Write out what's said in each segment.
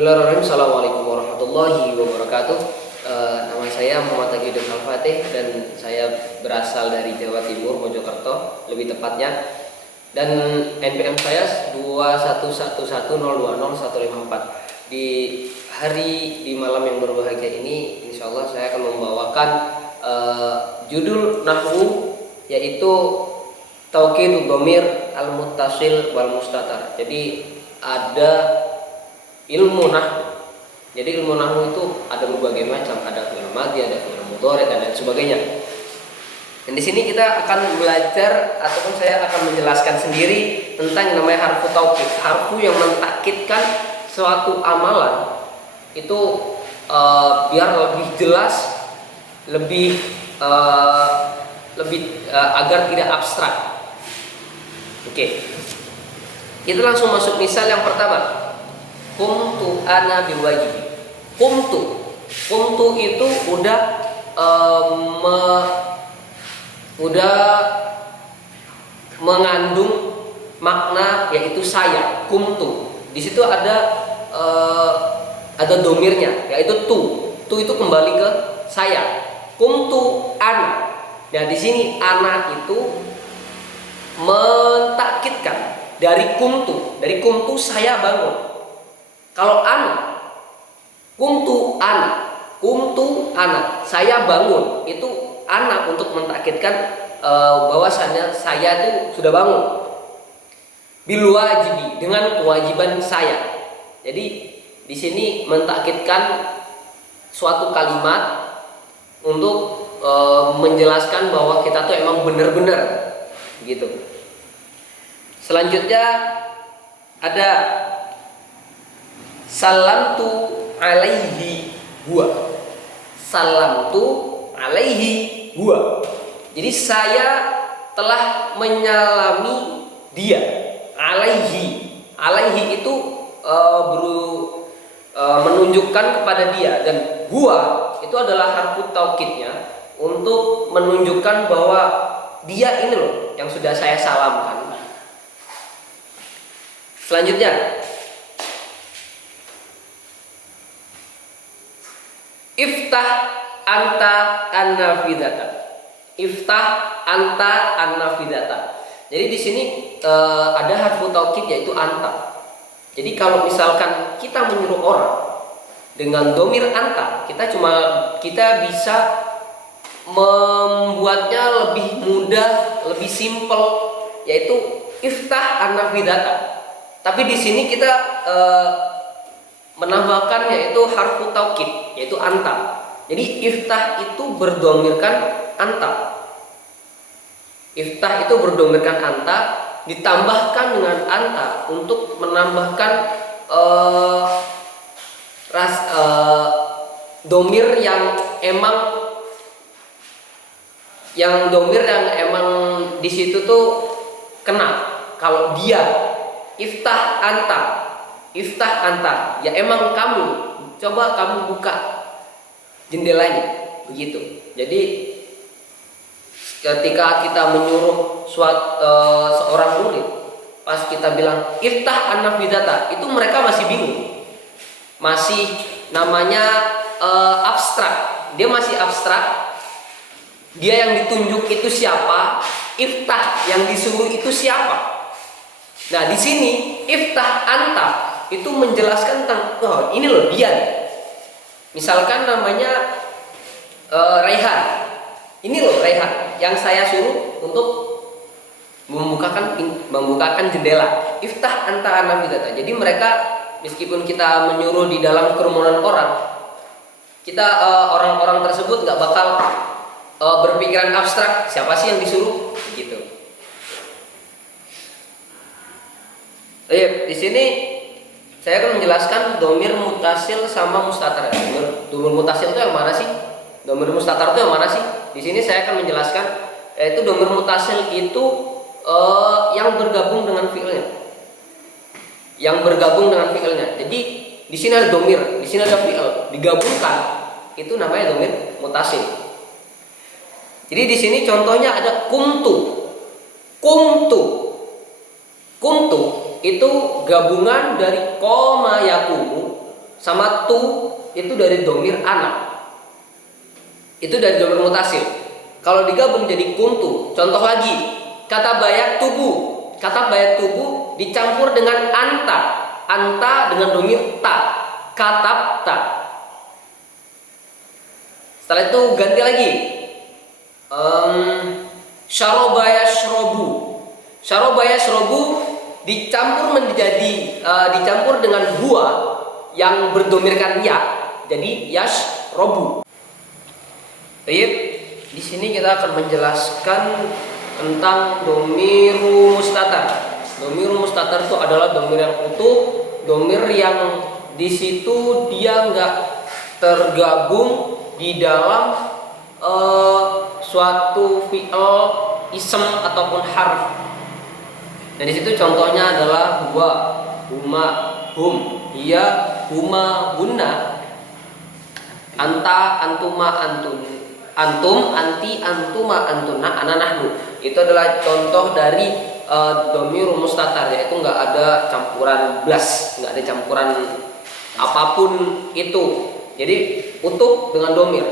Bismillahirrahmanirrahim. Assalamualaikum warahmatullahi wabarakatuh. Nama saya Muhammad Taqiyuddin Al-Fatih dan saya berasal dari Jawa Timur, Mojokerto lebih tepatnya. Dan NPM saya 21110200154. Di malam yang berbahagia ini, insya Allah saya akan membawakan judul nahwu, yaitu Taukidud Dhamir al-Muttasil wal Mustatar. Jadi ada ilmu nahwu. Jadi ilmu nahwu itu ada berbagai macam, ada fi'il madhi, ada fi'il mudhari dan lain sebagainya. Dan di sini kita akan belajar ataupun saya akan menjelaskan sendiri tentang yang namanya harfu taukid, harfu yang mentakkidkan suatu amalan itu biar lebih jelas, lebih agar tidak abstrak. Oke. Kita langsung masuk misal yang pertama. Qumtu ana bil wajib. Qumtu itu udah mengandung makna yaitu saya. Qumtu. Di situ ada domirnya yaitu tu. Tu itu kembali ke saya. Qumtu ana. Nah, di sini ana itu mentakkidkan dari qumtu. Dari qumtu saya bangun. Kalau ana, qumtu ana, saya bangun, itu ana untuk mentakkidkan bahwasannya saya itu sudah bangun. Bil wajibi, dengan kewajiban saya. Jadi di sini mentakkidkan suatu kalimat untuk menjelaskan bahwa kita tuh emang benar-benar gitu. Selanjutnya ada salamtu alaihi huwa. Salamtu alaihi huwa. Jadi saya telah menyalami dia. Alaihi itu menunjukkan kepada dia, dan huwa itu adalah harfu taukidnya untuk menunjukkan bahwa dia ini loh yang sudah saya salamkan. Selanjutnya iftah anta an-nafidata. Iftah anta an-nafidata. Jadi di sini ada harfu taukid yaitu anta. Jadi kalau misalkan kita menyuruh orang dengan domir anta, kita bisa membuatnya lebih mudah, lebih simple, yaitu iftah an-nafidata. Tapi di sini kita menambahkan yaitu harfu taukid yaitu anta. Jadi iftah itu berdomirkan anta. Iftah itu berdomirkan anta ditambahkan dengan anta untuk menambahkan domir yang emang di situ tuh kena. Kalau dia iftah anta, ya emang kamu, coba kamu buka jendelanya, begitu. Jadi ketika kita menyuruh seorang murid, pas kita bilang iftah an-nafidata, itu mereka masih bingung, masih namanya abstrak. Dia masih abstrak. Dia yang ditunjuk itu siapa? Iftah yang disuruh itu siapa? Nah, di sini iftah anta itu menjelaskan tentang ini loh dia. Misalkan namanya Raihan. Ini loh Raihan yang saya suruh untuk membukakan jendela. Iftah anta an-nafidata. Jadi mereka meskipun kita menyuruh di dalam kerumunan orang, orang-orang tersebut nggak bakal berpikiran abstrak, siapa sih yang disuruh gitu. Di sini saya akan menjelaskan domir mutasil sama mustatar. Domir mutasil itu yang mana sih? Domir mustatar itu yang mana sih? Di sini saya akan menjelaskan yaitu domir mutasil itu yang bergabung dengan fiilnya. Jadi di sini ada domir, di sini ada fiil, digabungkan itu namanya domir mutasil. Jadi di sini contohnya ada kumtu. Kumtu itu gabungan dari koma yakumu sama tu itu dari domir anak. Itu dari domir mutasil. Kalau digabung jadi kuntu, contoh lagi, kata bayat tubuh. Kata bayat tubuh dicampur dengan anta. Anta dengan domir ta. Katab ta. Setelah itu ganti lagi. Syarobaya shrobu. Syarobaya shrobu dicampur dengan gua yang berdomirkan ya, jadi yash robu. Baik, di sini kita akan menjelaskan tentang domiru mustatar. Domiru mustatar itu adalah domir yang utuh, domir yang di situ dia nggak tergabung di dalam suatu fi'il ism ataupun harf. Dan di situ contohnya adalah huwa, huma, hum, hiya, huma, hunna, anta, antuma, antun, antum, anti, antuma, antuna, ana, nahnu. Itu adalah contoh dari domir mustatar, yaitu nggak ada campuran blas, nggak ada campuran apapun itu. Jadi utuh dengan domir.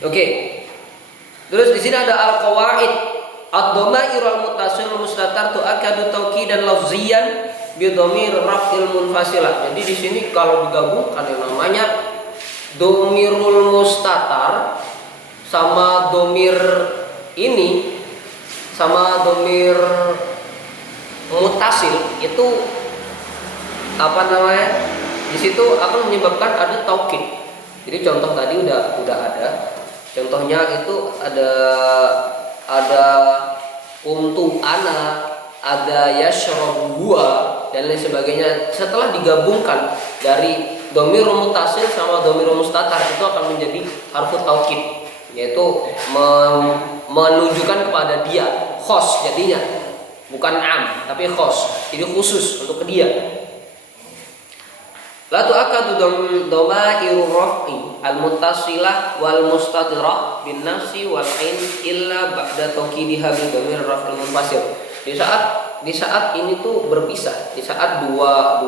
Oke. Terus di sini ada al-qawaid. Ad-dhamair al-muttasil mustatar tu'akkadu tauqidan lafziyan bi dhamir raf'il munfasilah. Jadi di sini kalau digabungkan yang namanya domirul mustatar sama domir ini sama domir mutasil itu apa namanya? Di situ akan menyebabkan ada taukid. Jadi contoh tadi udah ada. Contohnya itu ada untuk ana, ada yashrabu huwa dan lain sebagainya. Setelah digabungkan dari domir mutasil sama domir mustatar itu akan menjadi harfu taukid, yaitu menunjukkan kepada dia, khos jadinya, bukan am tapi khos, jadi khusus untuk dia. La tu'akkadu dhamairur raf'i al-muttasilah wal mustatirah bin nafsi wal ain illa ba'da tauqidiha bi dhamir raf'il munfasil. Di saat ini tuh berpisah, di saat dua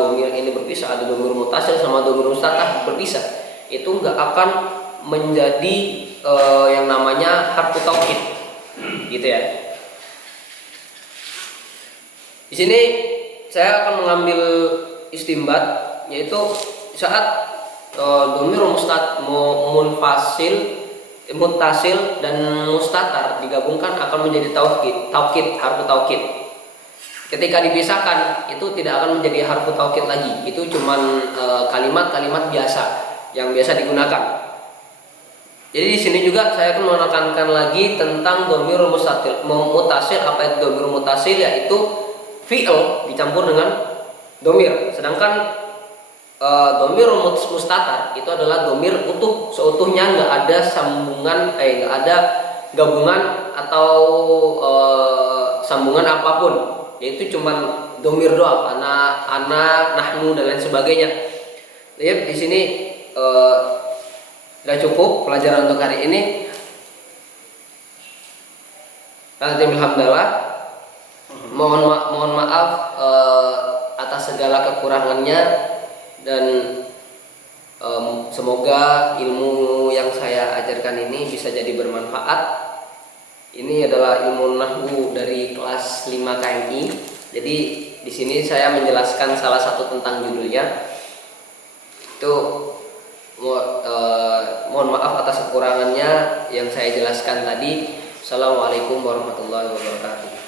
domir ini berpisah, ada domir mutasil sama domir mustatir berpisah, itu enggak akan menjadi yang namanya harfu taukid. Gitu ya. Di sini saya akan mengambil istimbat, yaitu saat domir munfasil, muttasil dan mustatar digabungkan akan menjadi taukid, harfu taukid. Ketika dipisahkan itu tidak akan menjadi harfu taukid lagi. Itu cuman kalimat-kalimat biasa yang biasa digunakan. Jadi di sini juga saya akan menekankan lagi tentang domir mutasil. Apa itu domir mutasil? Yaitu fi'il dicampur dengan domir. Sedangkan domir mustatar itu adalah domir utuh, seutuhnya, nggak ada sambungan, nggak ada gabungan atau sambungan apapun, yaitu cuman domir doang, ana, nahnu dan lain sebagainya. Jadi di sini sudah cukup pelajaran untuk hari ini. Alhamdulillah. Mohon maaf atas segala kekurangannya. Dan semoga ilmu yang saya ajarkan ini bisa jadi bermanfaat. Ini adalah ilmu nahwu dari kelas 5 KMI. Jadi di sini saya menjelaskan salah satu tentang judulnya. Itu mohon maaf atas kekurangannya yang saya jelaskan tadi. Assalamualaikum warahmatullahi wabarakatuh.